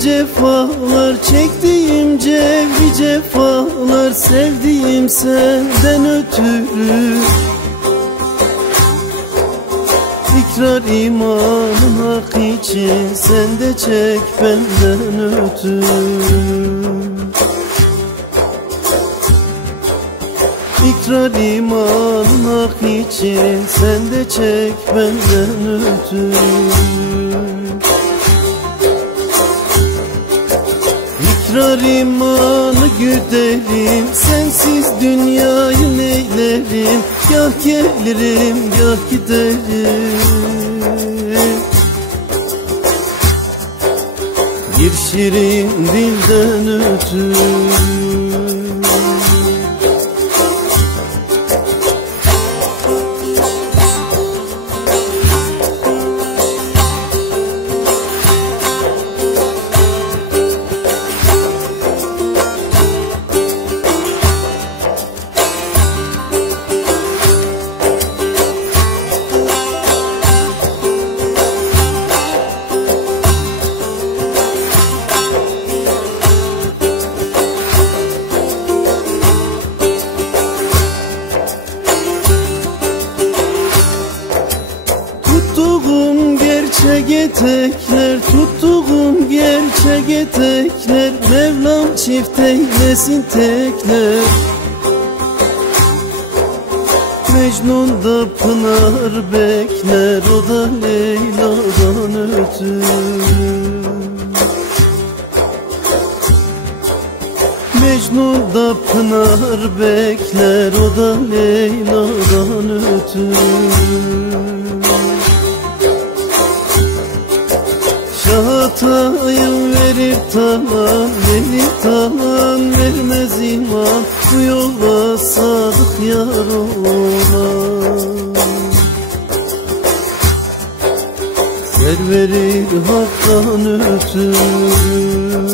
cefalar çektiğim cevri cefalar Sevdiğim senden ötürü. İkrar imanın hak için Sen de çek benden ötürü. İkrar imanın hak için Sen de çek benden ötürü İmanı güderim Sensiz dünyayı neylerim? Gah gelirim gah giderim. Bir şirin dilden ötürü gerçek etekler Tuttuğum gerçek etekler. Mevlam çift eylesin tekler. Mecnun da Pınar bekler O da Leyla'dan ötürü. Mecnun da Pınar bekler O da Leyla'dan ötürü tamam Verip tamam vermez iman. Bu yola sadık yar olan Ser verir haktan ötürü